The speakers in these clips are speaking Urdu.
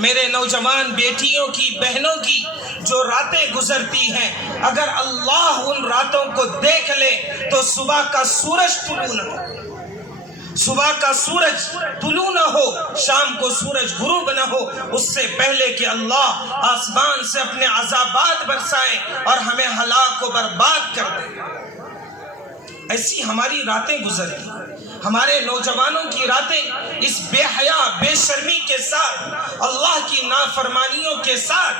میرے نوجوان بیٹیوں کی، بہنوں کی جو راتیں گزرتی ہیں، اگر اللہ ان راتوں کو دیکھ لے تو صبح کا سورج طلوع نہ ہو، صبح کا سورج طلوع نہ ہو، شام کو سورج غروب نہ ہو، اس سے پہلے کہ اللہ آسمان سے اپنے عذابات برسائیں اور ہمیں ہلاک و برباد کر دیں۔ ایسی ہماری راتیں گزرتی، ہمارے نوجوانوں کی راتیں اس بے حیا، بے شرمی کے ساتھ، اللہ کی نافرمانیوں کے ساتھ،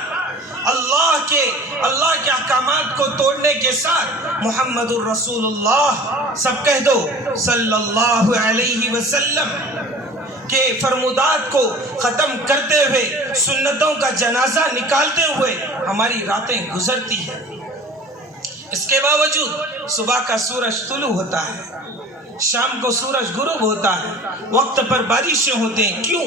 اللہ کے احکامات کو توڑنے کے ساتھ، محمد الرسول اللہ، سب کہہ دو صلی اللہ علیہ وسلم کے فرمودات کو ختم کرتے ہوئے، سنتوں کا جنازہ نکالتے ہوئے ہماری راتیں گزرتی ہیں۔ اس کے باوجود صبح کا سورج طلوع ہوتا ہے، شام کو سورج غروب ہوتا ہے، وقت پر بارشیں ہوتے ہیں۔ کیوں؟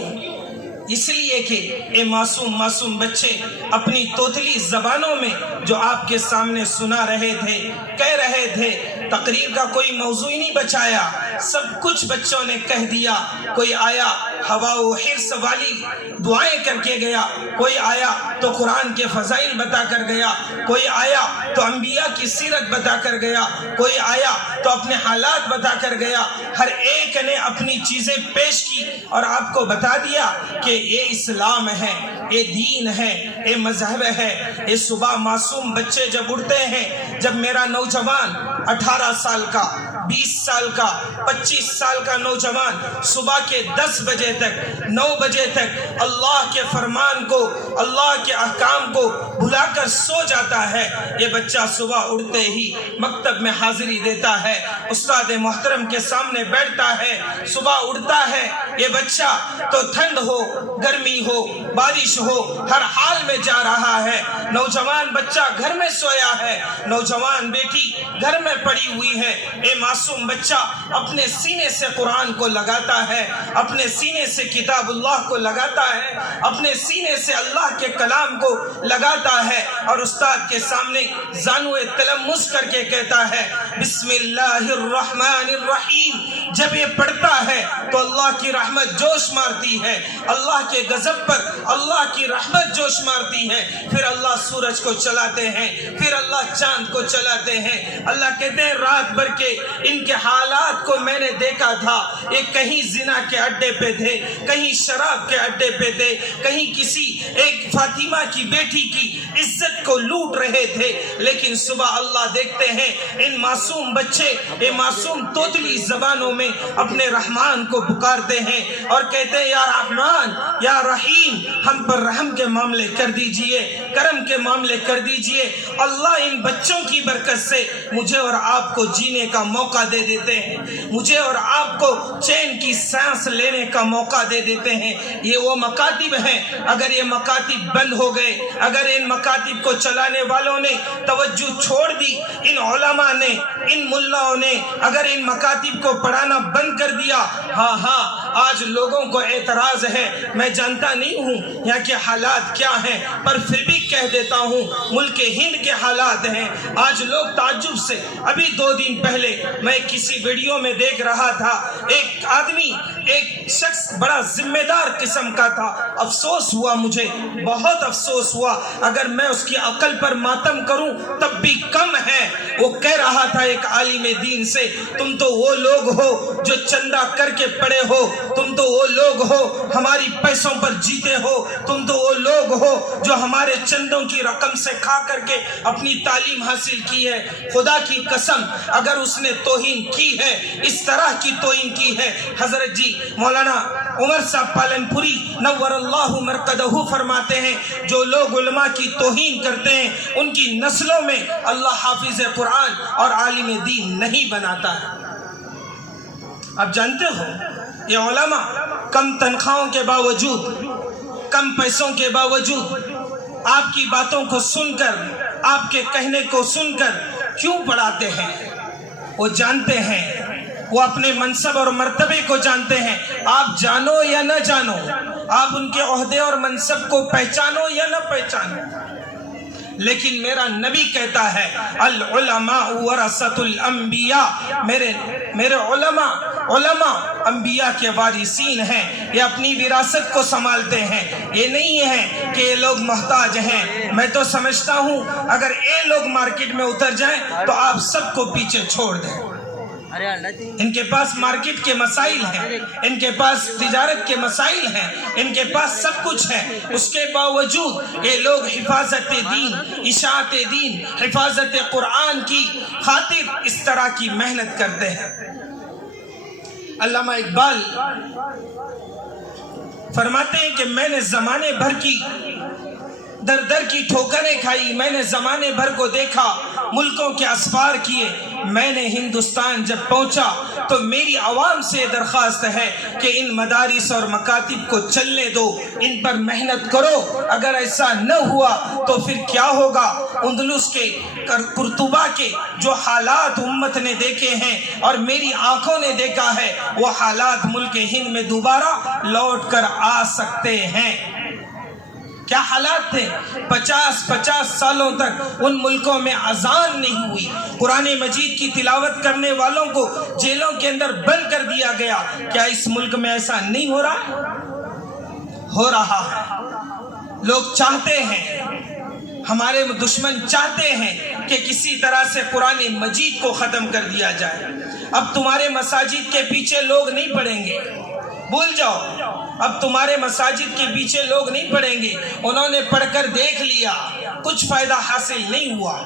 اس لیے کہ اے معصوم بچے اپنی توتلی زبانوں میں جو آپ کے سامنے سنا رہے تھے، کہہ رہے تھے، تقریر کا کوئی موضوع ہی نہیں بچایا، سب کچھ بچوں نے کہہ دیا۔ کوئی آیا ہوا و حرص والی دعائیں کر کے گیا، کوئی آیا تو قرآن کے فضائل بتا کر گیا، کوئی آیا تو انبیاء کی سیرت بتا کر گیا، کوئی آیا تو اپنے حالات بتا کر گیا۔ ہر ایک نے اپنی چیزیں پیش کی اور آپ کو بتا دیا کہ یہ اسلام ہے، یہ دین ہے، یہ مذہب ہے۔ یہ صبح معصوم بچے جب اٹھتے ہیں، جب میرا نوجوان 18 سال کا، 20 سال کا، 25 سال کا نوجوان صبح کے 10 بجے تک، 9 بجے تک اللہ کے فرمان کو، اللہ کے احکام کو بھلا کر سو جاتا ہے، یہ بچہ صبح اٹھتے ہی مکتب میں حاضری دیتا ہے، استاد محترم کے سامنے بیٹھتا ہے، صبح اٹھتا ہے۔ یہ بچہ تو ٹھنڈ ہو، گرمی ہو، بارش ہو، ہر حال میں جا رہا ہے۔ نوجوان بچہ گھر میں سویا ہے، نوجوان بیٹی گھر میں پڑی ہوئی ہے۔ اے معصوم بچہ اپنے سینے سے قرآن کو لگاتا ہے، اپنے سینے سے کتاب اللہ کو لگاتا ہے، اپنے سینے سے اللہ کے کلام کو لگاتا ہے، اور استاد کے سامنے زانوئے تلمس کر کے کہتا ہے بسم اللہ الرحمن الرحیم۔ جب یہ پڑھتا ہے تو اللہ کی رحمت جوش مارتی ہے، اللہ کے غضب پر اللہ کی رحمت جوش مارتی ہے۔ پھر اللہ سورج کو چلاتے ہیں، پھر اللہ چاند کو چلاتے ہیں۔ اللہ کہتے ہیں رات بھر کے ان کے حالات کو میں نے دیکھا تھا، یہ کہیں زنا کے اڈے پہ تھے، کہیں شراب کے اڈے پہ تھے، کہیں کسی ایک فاطمہ کی بیٹی کی عزت کو لوٹ رہے تھے، لیکن صبح اللہ دیکھتے ہیں ان معصوم بچے، یہ معصوم توتلی زبانوں میں اپنے رحمان کو پکارتے ہیں اور کہتے ہیں یا رحمان یا رحیم، ہم پر رحم کے معاملے کر دیجئے، کرم کے معاملے کر دیجئے۔ اللہ ان بچوں کی برکت سے مجھے اور آپ کو جینے کا موقع دے دیتے ہیں، مجھے اور آپ کو چین کی سانس لینے کا موقع دے دیتے ہیں۔ یہ وہ مکاتب ہیں، اگر یہ مکاتب بند ہو گئے، اگر ان مکاتب کو چلانے والوں نے توجہ چھوڑ دی، ان علماء نے، ان ملاؤں نے اگر ان مکاتب کو پڑھانا بند کر دیا، ہاں آج لوگوں کو اعتراض ہے، میں جانتا نہیں ہوں یہاں کے حالات کیا ہیں، پر پھر بھی کہہ دیتا ہوں ملک ہند کے حالات ہیں۔ آج لوگ تعجب سے، ابھی 2 دن پہلے میں کسی ویڈیو میں دیکھ رہا تھا، ایک آدمی، ایک شخص بڑا ذمہ دار قسم کا تھا، افسوس ہوا، مجھے بہت افسوس ہوا، اگر میں اس کی عقل پر ماتم کروں تب بھی کم ہے۔ وہ کہہ رہا تھا ایک عالم دین سے، تم تو وہ لوگ ہو جو چندہ کر کے پڑے ہو، تم تو وہ لوگ ہو ہماری پیسوں پر جیتے ہو، تم تو وہ لوگ ہو جو ہمارے چندوں کی رقم سے کھا کر کے اپنی تعلیم حاصل کی ہے۔ خدا کی قسم اگر اس نے توہین کی ہے، اس طرح کی توہین کی ہے، حضرت جی مولانا عمر صاحب پالن پوری نور اللہ مرقدہ فرماتے ہیں جو لوگ علماء کی توہین کرتے ہیں ان کی نسلوں میں اللہ حافظ قرآن اور عالم دین نہیں بناتا ہے۔ آپ جانتے ہو یہ علماء کم تنخواہوں کے باوجود، کم پیسوں کے باوجود آپ کی باتوں کو سن کر، آپ کے کہنے کو سن کر کیوں پڑھاتے ہیں؟ وہ جانتے ہیں، وہ اپنے منصب اور مرتبے کو جانتے ہیں۔ آپ جانو یا نہ جانو، آپ ان کے عہدے اور منصب کو پہچانو یا نہ پہچانو، لیکن میرا نبی کہتا ہے العلماء ورثۃ الانبیاء، میرے علماء علماء انبیاء کے وارثین ہیں، یہ اپنی وراثت کو سنبھالتے ہیں، یہ نہیں ہے کہ یہ لوگ محتاج ہیں۔ میں تو سمجھتا ہوں اگر یہ لوگ مارکیٹ میں اتر جائیں تو آپ سب کو پیچھے چھوڑ دیں۔ ان کے پاس مارکیٹ کے مسائل ہیں، ان کے پاس تجارت کے مسائل ہیں، ان کے پاس سب کچھ ہے، اس کے باوجود یہ لوگ حفاظت دین، اشاعت دین، حفاظت قرآن کی خاطر اس طرح کی محنت کرتے ہیں۔ علامہ اقبال فرماتے ہیں کہ میں نے زمانے بھر کی در در کی ٹھوکریں کھائی، میں نے زمانے بھر کو دیکھا، ملکوں کے اسفار کیے، میں نے ہندوستان جب پہنچا تو میری عوام سے درخواست ہے کہ ان مدارس اور مکاتب کو چلنے دو، ان پر محنت کرو۔ اگر ایسا نہ ہوا تو پھر کیا ہوگا؟ اندلس کے، قرطبہ کے جو حالات امت نے دیکھے ہیں اور میری آنکھوں نے دیکھا ہے، وہ حالات ملک ہند میں دوبارہ لوٹ کر آ سکتے ہیں۔ کیا حالات تھے؟ 50 سالوں تک ان ملکوں میں اذان نہیں ہوئی، قرآن مجید کی تلاوت کرنے والوں کو جیلوں کے اندر بند کر دیا گیا۔ کیا اس ملک میں ایسا نہیں ہو رہا؟ ہو رہا ہے۔ لوگ چاہتے ہیں، ہمارے دشمن چاہتے ہیں کہ کسی طرح سے قرآن مجید کو ختم کر دیا جائے۔ اب تمہارے مساجد کے پیچھے لوگ نہیں پڑیں گے، بھول جاؤ۔ اب تمہارے مساجد کے پیچھے لوگ نہیں پڑیں گے، انہوں نے پڑھ کر دیکھ لیا، کچھ فائدہ حاصل نہیں ہوا۔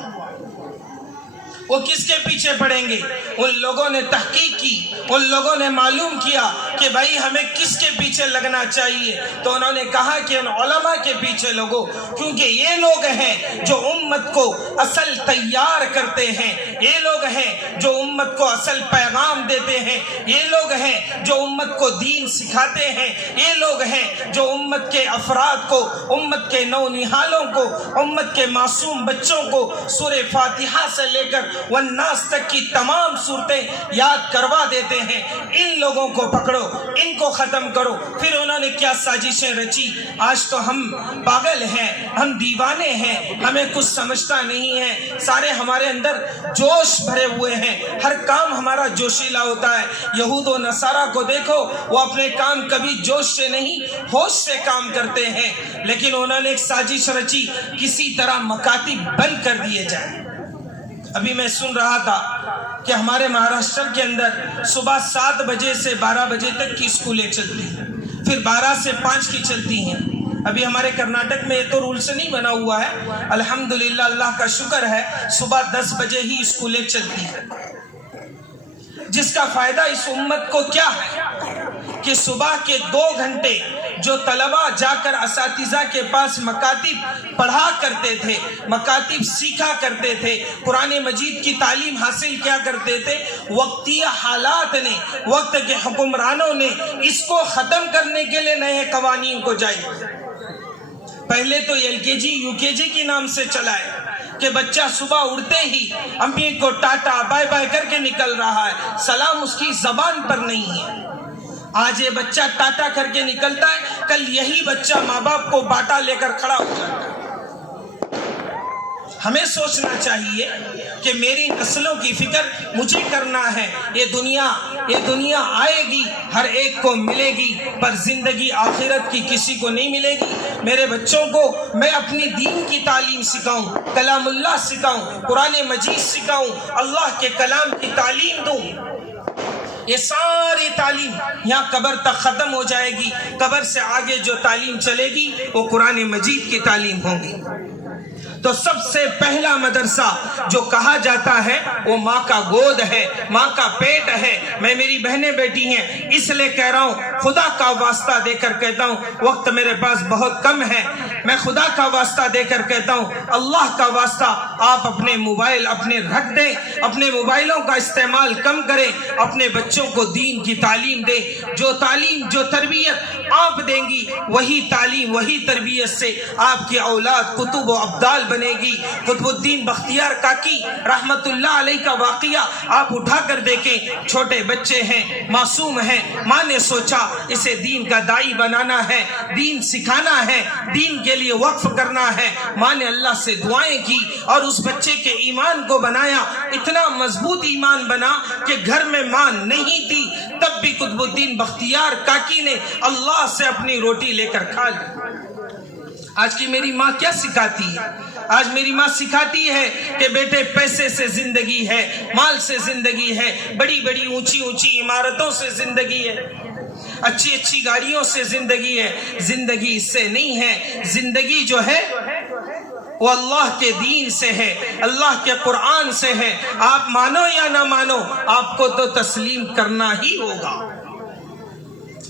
وہ کس کے پیچھے پڑیں گے؟ ان لوگوں نے تحقیق کی، ان لوگوں نے معلوم کیا کہ بھائی ہمیں کس کے پیچھے لگنا چاہیے، تو انہوں نے کہا کہ ان علماء کے پیچھے لگو، کیونکہ یہ لوگ ہیں جو امت کو اصل تیار کرتے ہیں، یہ لوگ ہیں جو امت کو اصل پیغام دیتے ہیں، یہ لوگ ہیں جو امت کو دین سکھاتے ہیں، یہ لوگ ہیں جو امت کے افراد کو، امت کے نونہالوں کو، امت کے معصوم بچوں کو سورہ فاتحہ سے لے کر والناس تک کی تمام صورتیں یاد کروا دیتے ہیں۔ ان لوگوں کو پکڑو، ان کو ختم کرو۔ پھر انہوں نے کیا سازشیں رچی؟ آج تو ہم پاگل ہیں، ہم دیوانے ہیں، ہمیں کچھ سمجھتا نہیں ہے، سارے ہمارے اندر جوش بھرے ہوئے ہیں، ہر کام ہمارا جوشیلا ہوتا ہے۔ یہود و نصارہ کو دیکھو، وہ اپنے کام کبھی جوش سے نہیں ہوش سے کام کرتے ہیں، لیکن انہوں نے ایک سازش رچی، کسی طرح مکاتب بند کر دیے جائیں۔ ابھی میں سن رہا تھا کہ ہمارے مہاراشٹر کے اندر صبح 7 بجے سے 12 بجے تک کی اسکولیں چلتی ہیں، پھر 12 سے 5 کی چلتی ہیں۔ ابھی ہمارے کرناٹک میں یہ تو رول سے نہیں بنا ہوا ہے، الحمدللہ اللہ کا شکر ہے، صبح 10 بجے ہی اسکولیں چلتی ہیں۔ جس کا فائدہ اس امت کو کیا ہے کہ صبح کے 2 گھنٹے جو طلبہ جا کر اساتذہ کے پاس مکاتب پڑھا کرتے تھے، مکاتب سیکھا کرتے تھے، قرآن مجید کی تعلیم حاصل کیا کرتے تھے، وقتی حالات نے، وقت کے حکمرانوں نے اس کو ختم کرنے کے لیے نئے قوانین کو جاری کیا۔ پہلے تو LKG UKG کے نام سے چلائے کہ بچہ صبح اٹھتے ہی امی کو ٹاٹا بائے بائے کر کے نکل رہا ہے، سلام اس کی زبان پر نہیں ہے۔ آج یہ بچہ ٹاٹا کر کے نکلتا ہے، کل یہی بچہ ماں باپ کو باٹا لے کر کھڑا ہو جاتا ہے۔ ہمیں سوچنا چاہیے کہ میری نسلوں کی فکر مجھے کرنا ہے۔ یہ دنیا آئے گی، ہر ایک کو ملے گی، پر زندگی آخرت کی کسی کو نہیں ملے گی۔ میرے بچوں کو میں اپنی دین کی تعلیم سکھاؤں، کلام اللہ سکھاؤں، قرآن مجید سکھاؤں، اللہ کے کلام کی تعلیم دوں۔ یہ ساری تعلیم یہاں قبر تک ختم ہو جائے گی، قبر سے آگے جو تعلیم چلے گی وہ قرآن مجید کی تعلیم ہوگی۔ تو سب سے پہلا مدرسہ جو کہا جاتا ہے وہ ماں کا گود ہے، ماں کا پیٹ ہے۔ میں میری بہنیں بیٹی ہیں اس لیے کہہ رہا ہوں، خدا کا واسطہ دے کر کہتا ہوں، وقت میرے پاس بہت کم ہے، میں خدا کا واسطہ دے کر کہتا ہوں، اللہ کا واسطہ آپ اپنے موبائل اپنے رکھ دیں، اپنے موبائلوں کا استعمال کم کریں، اپنے بچوں کو دین کی تعلیم دیں۔ جو تعلیم جو تربیت آپ دیں گی، وہی تعلیم وہی تربیت سے آپ کی اولاد کتب و ابدال بنے گی۔ قطب الدین بختیار کاکی رحمت اللہ علیہ کا واقعہ آپ اٹھا کر دیکھیں، چھوٹے بچے ہیں، معصوم ہیں، ماں نے سوچا اسے دین کا دائی بنانا ہے، دین سکھانا ہے، دین کے لیے وقف کرنا ہے۔ ماں نے اللہ سے دعائیں کی اور اس بچے کے ایمان کو بنایا، اتنا مضبوط ایمان بنا کہ گھر میں ماں نہیں نہیں تھی تب بھی قطب الدین بختیار کاکی نے اللہ سے اپنی روٹی لے کر کھا لی۔ آج کی میری ماں کیا سکھاتی ہے؟ آج میری ماں سکھاتی ہے کہ بیٹے پیسے سے زندگی ہے، مال سے زندگی ہے، بڑی بڑی اونچی اونچی عمارتوں سے زندگی ہے، اچھی اچھی گاڑیوں سے زندگی ہے، زندگی اس سے نہیں ہے۔ زندگی جو ہے وہ اللہ کے دین سے ہے، اللہ کے قرآن سے ہے۔ آپ مانو یا نہ مانو، آپ کو تو تسلیم کرنا ہی ہوگا۔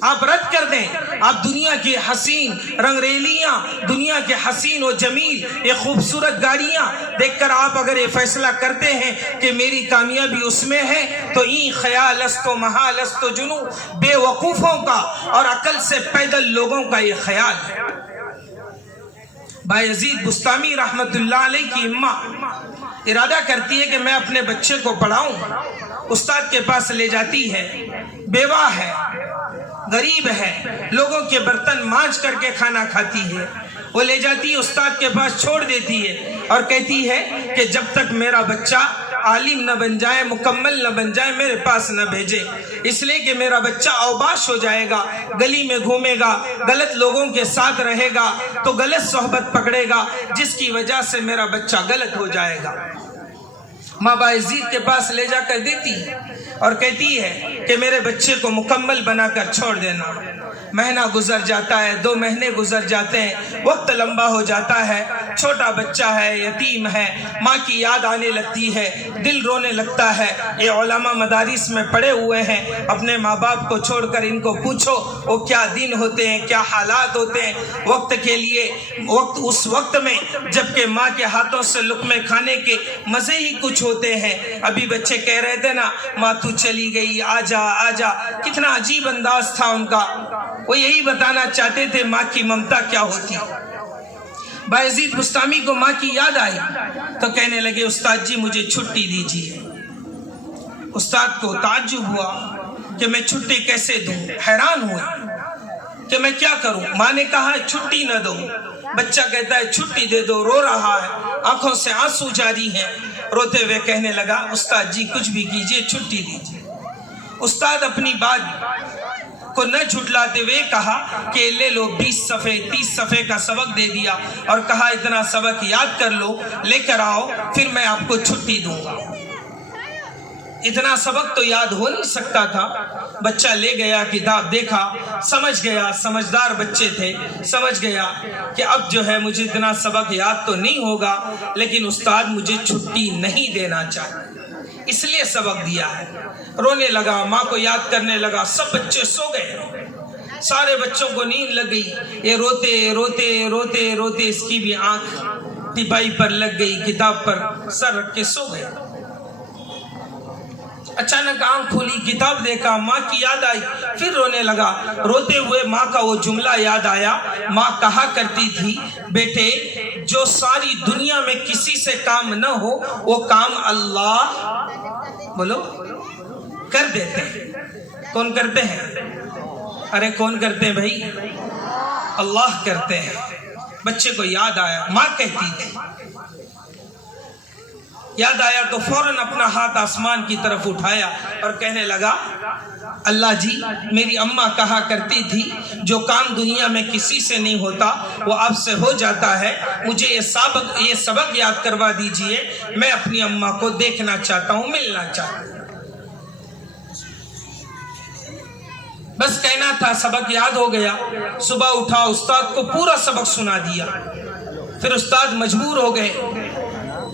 آپ رد کر دیں، آپ دنیا کی حسین رنگریلیاں، دنیا کے حسین و جمیل یہ خوبصورت گاڑیاں دیکھ کر آپ اگر یہ فیصلہ کرتے ہیں کہ میری کامیابی اس میں ہے، تو این خیال است و محال است و جنو، بے وقوفوں کا اور عقل سے پیدل لوگوں کا یہ خیال ہے۔ بایزید بستامی رحمت اللہ علیہ کی اماں ارادہ کرتی ہے کہ میں اپنے بچے کو پڑھاؤں، استاد کے پاس لے جاتی ہے، بیوہ ہے، غریب ہے، لوگوں کے برتن مانجھ کر کے کھانا کھاتی ہے، وہ لے جاتی ہے استاد کے پاس چھوڑ دیتی ہے اور کہتی ہے کہ جب تک میرا بچہ عالم نہ بن جائے، مکمل نہ بن جائے، میرے پاس نہ بھیجے، اس لیے کہ میرا بچہ اوباش ہو جائے گا، گلی میں گھومے گا، غلط لوگوں کے ساتھ رہے گا تو غلط صحبت پکڑے گا، جس کی وجہ سے میرا بچہ غلط ہو جائے گا۔ ماں بایزید کے پاس لے جا کر دیتی ہے اور کہتی ہے کہ میرے بچے کو مکمل بنا کر چھوڑ دینا۔ مہینہ گزر جاتا ہے، 2 مہینے گزر جاتے ہیں، وقت لمبا ہو جاتا ہے، چھوٹا بچہ ہے، یتیم ہے، ماں کی یاد آنے لگتی ہے، دل رونے لگتا ہے۔ یہ علماء مدارس میں پڑے ہوئے ہیں، اپنے ماں باپ کو چھوڑ کر ان کو پوچھو وہ کیا دن ہوتے ہیں، کیا حالات ہوتے ہیں وقت کے لیے، وقت اس وقت میں جبکہ ماں کے ہاتھوں سے لقمے کھانے کے مزے ہی کچھ ہوتے ہیں۔ ابھی بچے کہہ رہے تھے نا، ماں تو چلی گئی، آجا آجا، کتنا عجیب انداز تھا ان کا، وہ یہی بتانا چاہتے تھے ماں کی ممتا کیا ہوتی۔ بایزید بستامی کو ماں کی یاد آئی تو کہنے لگے استاد جی مجھے چھٹی دیجیے۔ استاد کو تعجب ہوا کہ میں چھٹی کیسے دوں، حیران ہوئے کہ میں کیا کروں۔ ماں نے کہا چھٹی نہ دو، بچہ کہتا ہے چھٹی دے دو، رو رہا ہے، آنکھوں سے آنسو جاری ہیں، روتے ہوئے کہنے لگا استاد جی کچھ بھی کیجیے، چھٹی دیجیے۔ استاد اپنی بات کو نہ جھٹلاتے ہوئے کہا کہ لے لو 20 صفحے 30 صفحے کا سبق دے دیا اور کہا اتنا سبق یاد کر لو، لے کر آؤ، پھر میں آپ کو چھٹی دوں گا۔ اتنا سبق تو یاد ہو نہیں سکتا تھا، بچہ لے گیا، کتاب دیکھا، سمجھ گیا، سمجھدار بچے تھے، سمجھ گیا کہ اب جو ہے مجھے اتنا سبق یاد تو نہیں ہوگا، لیکن استاد مجھے چھٹی نہیں دینا چاہتے، اس لیے سبق دیا ہے۔ رونے لگا، ماں کو یاد کرنے لگا، سب بچے سو گئے، سارے بچوں کو نیند لگ گئی، یہ روتے روتے روتے روتے اس کی بھی آنکھ ٹپائی پر لگ گئی، کتاب پر سر رکھ کے سو گئے۔ اچانک آنکھ کھولی، کتاب دیکھا، ماں کی یاد آئی، پھر رونے لگا، روتے ہوئے ماں کا وہ جملہ یاد آیا، ماں کہا کرتی تھی بیٹے جو ساری دنیا میں کسی سے کام نہ ہو وہ کام اللہ بولو کر دیتے ہیں۔ کون کرتے ہیں؟ ارے کون کرتے ہیں بھائی؟ اللہ کرتے ہیں۔ بچے کو یاد آیا، ماں کہتی تھی، یاد آیا تو فوراً اپنا ہاتھ آسمان کی طرف اٹھایا اور کہنے لگا اللہ جی میری اماں کہا کرتی تھی جو کام دنیا میں کسی سے نہیں ہوتا وہ آپ سے ہو جاتا ہے، مجھے یہ سبق یاد کروا دیجئے، میں اپنی اماں کو دیکھنا چاہتا ہوں، ملنا چاہتا ہوں۔ بس کہنا تھا، سبق یاد ہو گیا۔ صبح اٹھا، استاد کو پورا سبق سنا دیا، پھر استاد مجبور ہو گئے،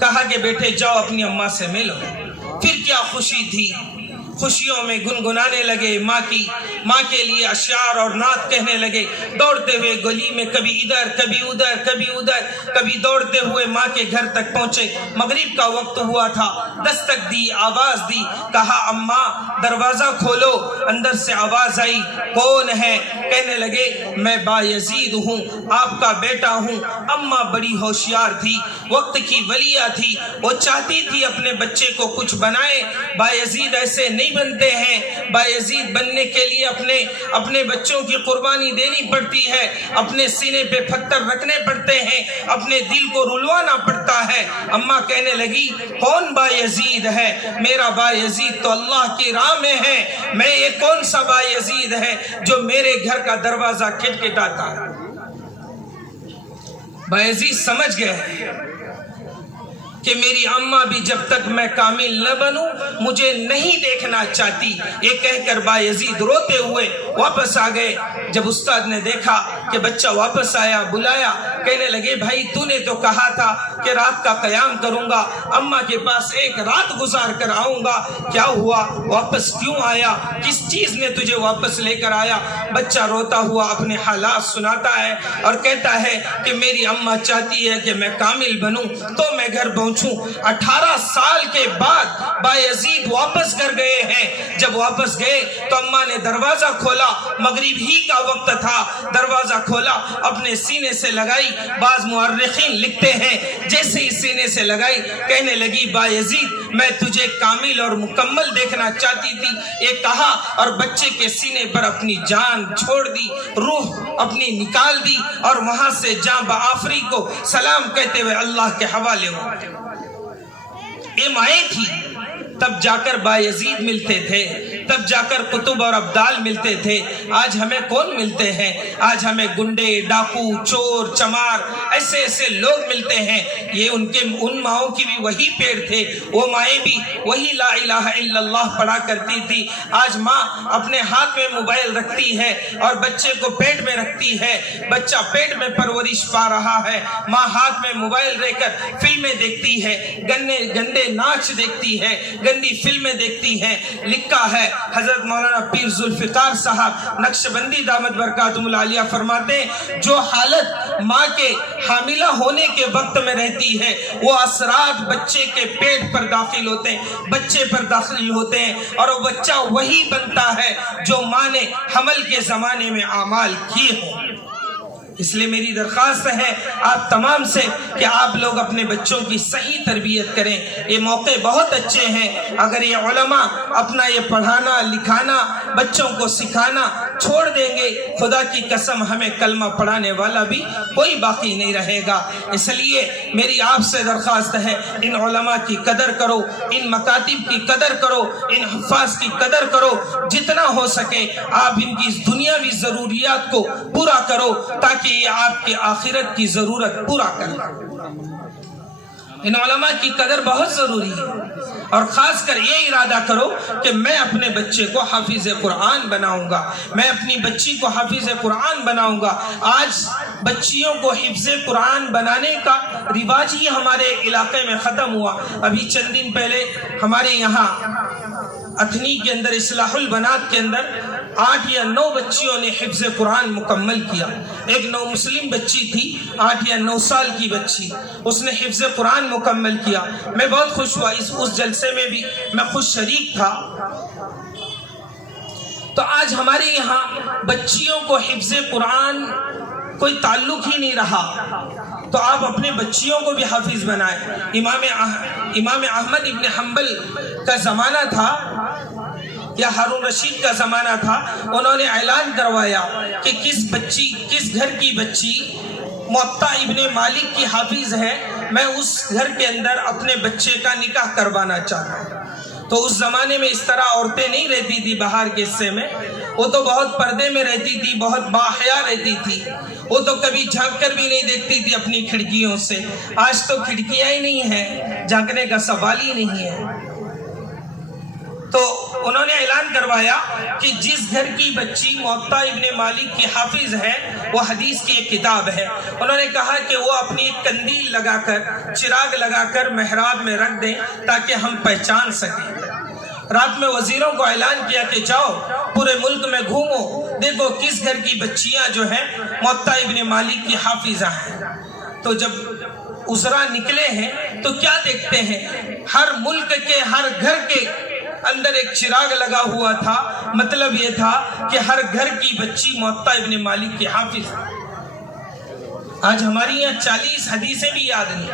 کہا کہ بیٹے جاؤ اپنی اماں سے ملو۔ پھر کیا خوشی تھی، خوشیوں میں گنگنانے لگے، ماں کے لیے اشعار اور نعت کہنے لگے، دوڑتے ہوئے گلی میں کبھی ادھر کبھی ادھر کبھی ادھر، کبھی دوڑتے ہوئے ماں کے گھر تک پہنچے۔ مغرب کا وقت ہوا تھا، دستک دی، آواز دی، کہا اماں دروازہ کھولو۔ اندر سے آواز آئی، کون ہے؟ کہنے لگے میں بایزید ہوں، آپ کا بیٹا ہوں۔ اماں بڑی ہوشیار تھی، وقت کی ولیہ تھی، وہ چاہتی تھی اپنے بچے کو کچھ بنائے۔ بایزید ایسے نہیں نہیں بنتے ہیں، بايزید بننے کے لیے اپنے بچوں کی قربانی دینی پڑتی ہے، اپنے سینے پہ پتھر رکھنے پڑتے ہیں، اپنے دل کو رلوانا پڑتا ہے۔ اماں کہنے لگی کون بايزید ہے؟ میرا بايزید تو اللہ کی راہ میں ہے، میں یہ کون سا بايزید ہے جو میرے گھر کا دروازہ کھٹکھٹاتا ہے؟ بايزید سمجھ گئے کہ میری اماں بھی جب تک میں کامل نہ بنوں مجھے نہیں دیکھنا چاہتی۔ یہ کہہ کر بايزید روتے ہوئے واپس آ گئے۔ جب استاد نے دیکھا کہ بچہ واپس آیا، بلایا، کہنے لگے بھائی تو نے تو کہا تھا کہ رات کا قیام کروں گا، اماں کے پاس ایک رات گزار کر آؤں گا، کیا ہوا؟ واپس کیوں آیا؟ کس چیز نے تجھے واپس لے کر آیا؟ بچہ روتا ہوا اپنے حالات سناتا ہے اور کہتا ہے کہ میری اماں چاہتی ہے کہ میں کامل بنوں تو میں گھر پہنچوں۔ 18 سال کے بعد بايزید واپس گھر گئے ہیں۔ جب واپس گئے تو اماں نے دروازہ کھولا، مغرب ہی کا وقت تھا، دروازہ کھولا، اپنے سینے سے لگائی۔ بعض مورخین لکھتے ہیں جیسے ہی سینے سے لگائی کہنے لگی بايزید میں تجھے کامل اور مکمل دیکھنا چاہتی تھی، یہ کہا اور بچے کے سینے پر اپنی جان چھوڑ دی، روح اپنی نکال دی اور وہاں سے جاں بآفری کو سلام کہتے ہوئے اللہ کے حوالے ہو۔ یہ مائیں تھی، تب جا کر بايزید ملتے تھے، تب جا کر قطب اور ابدال ملتے تھے۔ آج ہمیں کون ملتے ہیں؟ آج ہمیں گنڈے، ڈاکو، چور، چمار ایسے لوگ ملتے ہیں۔ یہ ان ماؤں کی بھی وہی پیڑ تھے، وہ مائیں بھی وہی لا الہ الا اللہ پڑھا کرتی تھی۔ آج ماں اپنے ہاتھ میں موبائل رکھتی ہے اور بچے کو پیٹ میں رکھتی ہے، بچہ پیٹ میں پرورش پا رہا ہے، ماں ہاتھ میں موبائل رہ کر فلمیں دیکھتی ہے، گندے ناچ دیکھتی ہے، گندی فلمیں دیکھتی ہے۔ لکھا ہے حضرت مولانا پیر ذوالفقار صاحب نقشبندی دامت برکاتہم العالیہ فرماتے ہیں جو حالت ماں کے حاملہ ہونے کے وقت میں رہتی ہے وہ اثرات بچے کے پیٹ پر داخل ہوتے ہیں، بچے پر داخل ہوتے ہیں اور وہ بچہ وہی بنتا ہے جو ماں نے حمل کے زمانے میں اعمال کیے ہوں۔ اس لیے میری درخواست ہے آپ تمام سے کہ آپ لوگ اپنے بچوں کی صحیح تربیت کریں۔ یہ موقع بہت اچھے ہیں، اگر یہ علماء اپنا یہ پڑھانا لکھانا بچوں کو سکھانا چھوڑ دیں گے خدا کی قسم ہمیں کلمہ پڑھانے والا بھی کوئی باقی نہیں رہے گا۔ اس لیے میری آپ سے درخواست ہے ان علماء کی قدر کرو، ان مکاتب کی قدر کرو، ان حفاظ کی قدر کرو، جتنا ہو سکے آپ ان کی دنیاوی ضروریات کو پورا کرو تاکہ یہ آپ کی آخرت کی ضرورت پورا کرے۔ ان علماء کی قدر بہت ضروری ہے اور خاص کر یہ ارادہ کرو کہ میں اپنے بچے کو حافظ قرآن بناؤں گا، میں اپنی بچی کو حافظ قرآن بناؤں گا۔ آج بچیوں کو حفظ قرآن بنانے کا رواج ہی ہمارے علاقے میں ختم ہوا۔ ابھی چند دن پہلے ہمارے یہاں اتھنی کے اندر اصلاح البنات کے اندر 8 یا 9 بچیوں نے حفظ قرآن مکمل کیا۔ ایک نو مسلم بچی تھی 8 یا 9 سال کی بچی، اس نے حفظ قرآن مکمل کیا۔ میں بہت خوش ہوا، اس جلسے میں بھی میں خود شریک تھا۔ تو آج ہمارے یہاں بچیوں کو حفظ قرآن کوئی تعلق ہی نہیں رہا، تو آپ اپنے بچیوں کو بھی حافظ بنائیں۔ امام احمد ابن حنبل کا زمانہ تھا یا ہارون رشید کا زمانہ تھا، انہوں نے اعلان کروایا کہ کس گھر کی بچی موطا ابن مالک کی حافظ ہے، میں اس گھر کے اندر اپنے بچے کا نکاح کروانا چاہتا ہوں۔ تو اس زمانے میں اس طرح عورتیں نہیں رہتی تھی باہر کے حصے میں، وہ تو بہت پردے میں رہتی تھی، بہت باحیا رہتی تھی، وہ تو کبھی جھانک کر بھی نہیں دیکھتی تھی اپنی کھڑکیوں سے۔ آج تو کھڑکیاں ہی نہیں ہیں، جھانکنے کا سوال ہی نہیں ہے۔ تو انہوں نے اعلان کروایا کہ جس گھر کی بچی موطا ابن مالک کی حافظ ہے وہ حدیث کی ایک کتاب ہے، انہوں نے کہا کہ وہ اپنی ایک قندیل لگا کر چراغ لگا کر محراب میں رکھ دیں تاکہ ہم پہچان سکیں۔ رات میں وزیروں کو اعلان کیا کہ جاؤ پورے ملک میں گھومو، دیکھو کس گھر کی بچیاں جو ہیں موطا ابن مالک کی حافظہ ہیں۔ تو جب وزراء نکلے ہیں تو کیا دیکھتے ہیں، ہر ملک کے ہر گھر کے اندر ایک چراغ لگا ہوا تھا، مطلب یہ تھا کہ ہر گھر کی بچی موطا ابن مالک کی حافظ۔ آج ہماری یہاں 40 حدیثیں بھی یاد نہیں۔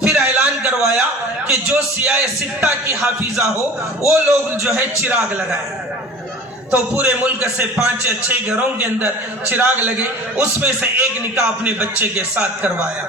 پھر اعلان کروایا کہ جو سیاہ سکہ کی حافظہ ہو وہ لوگ جو ہے چراغ لگائیں۔ تو پورے ملک سے 5 یا 6 گھروں کے اندر چراغ لگے، اس میں سے ایک نکاح اپنے بچے کے ساتھ کروایا۔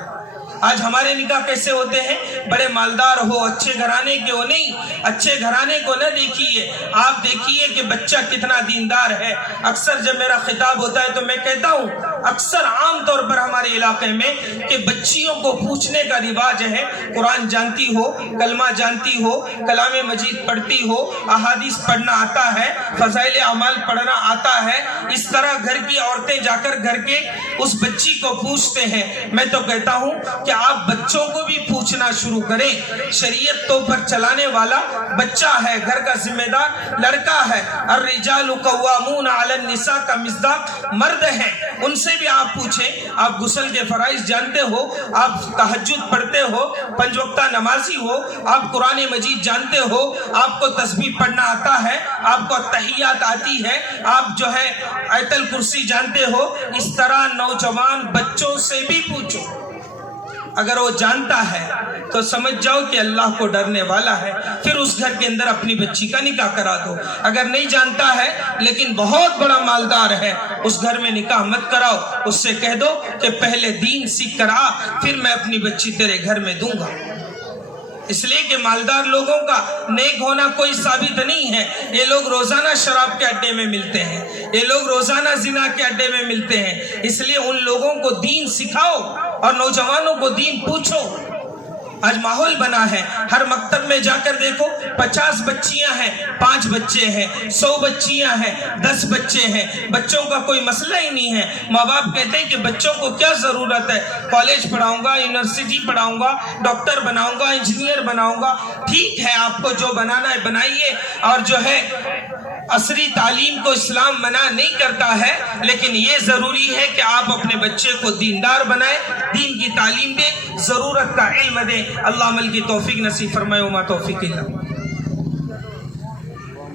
آج ہمارے نکاح کیسے ہوتے ہیں؟ بڑے مالدار ہو، اچھے گھرانے کے ہو، نہیں، اچھے گھرانے کو نہ دیکھیے، آپ دیکھیے کہ بچہ کتنا دیندار ہے۔ اکثر جب میرا خطاب ہوتا ہے تو میں کہتا ہوں، اکثر عام طور پر ہمارے علاقے میں کہ بچیوں کو پوچھنے کا رواج ہے، قرآن جانتی ہو، کلمہ جانتی ہو، کلام مجید پڑھتی ہو، احادیث پڑھنا آتا ہے، فضائل اعمال پڑھنا آتا ہے۔ اس طرح گھر کی عورتیں جا کر گھر کے اس بچی کو پوچھتے ہیں۔ میں تو کہتا ہوں کہ آپ بچوں کو بھی پوچھنا شروع کریں۔ شریعت تو پر چلانے والا بچہ ہے، گھر کا ذمہ دار لڑکا ہے۔ الرجال قوامون علی النساء کا مصداق مرد ہیں، ان سے بھی آپ پوچھیں۔ آپ غسل کے فرائض جانتے ہو، آپ تہجد پڑھتے ہو، 5 وقتہ نمازی ہو، آپ قرآن مجید جانتے ہو، آپ کو تسبیح پڑھنا آتا ہے، آپ کو تحیات آتی ہے، آپ جو ہے آیت الکرسی جانتے ہو۔ اس طرح نوجوان بچوں سے بھی پوچھو۔ اگر وہ جانتا ہے تو سمجھ جاؤ کہ اللہ کو ڈرنے والا ہے، پھر اس گھر کے اندر اپنی بچی کا نکاح کرا دو۔ اگر نہیں جانتا ہے لیکن بہت بڑا مالدار ہے، اس گھر میں نکاح مت کراؤ، اس سے کہہ دو کہ پہلے دین سیکھ کر آ، پھر میں اپنی بچی تیرے گھر میں دوں گا۔ اس لیے کہ مالدار لوگوں کا نیک ہونا کوئی ثابت نہیں ہے۔ یہ لوگ روزانہ شراب کے اڈے میں ملتے ہیں، یہ لوگ روزانہ زنا کے اڈے میں ملتے ہیں۔ اس لیے ان لوگوں کو دین سکھاؤ اور نوجوانوں کو دین پوچھو۔ آج ماحول بنا ہے، ہر مکتب میں جا کر دیکھو، 50 بچیاں ہیں، 5 بچے ہیں، 100 بچیاں ہیں، 10 بچے ہیں، بچوں کا کوئی مسئلہ ہی نہیں ہے۔ ماں باپ کہتے ہیں کہ بچوں کو کیا ضرورت ہے، کالج پڑھاؤں گا، یونیورسٹی پڑھاؤں گا، ڈاکٹر بناؤں گا، انجینئر بناؤں گا۔ ٹھیک ہے، آپ کو جو بنانا ہے بنائیے، اور جو ہے عصری تعلیم کو اسلام منع نہیں کرتا ہے، لیکن یہ ضروری ہے کہ آپ اپنے بچے کو دیندار بنائیں، دین کی تعلیم دیں، ضرورت کا علم دیں۔ اللہ عمل کی توفیق نصیب فرمائے، وما توفیق اللہ۔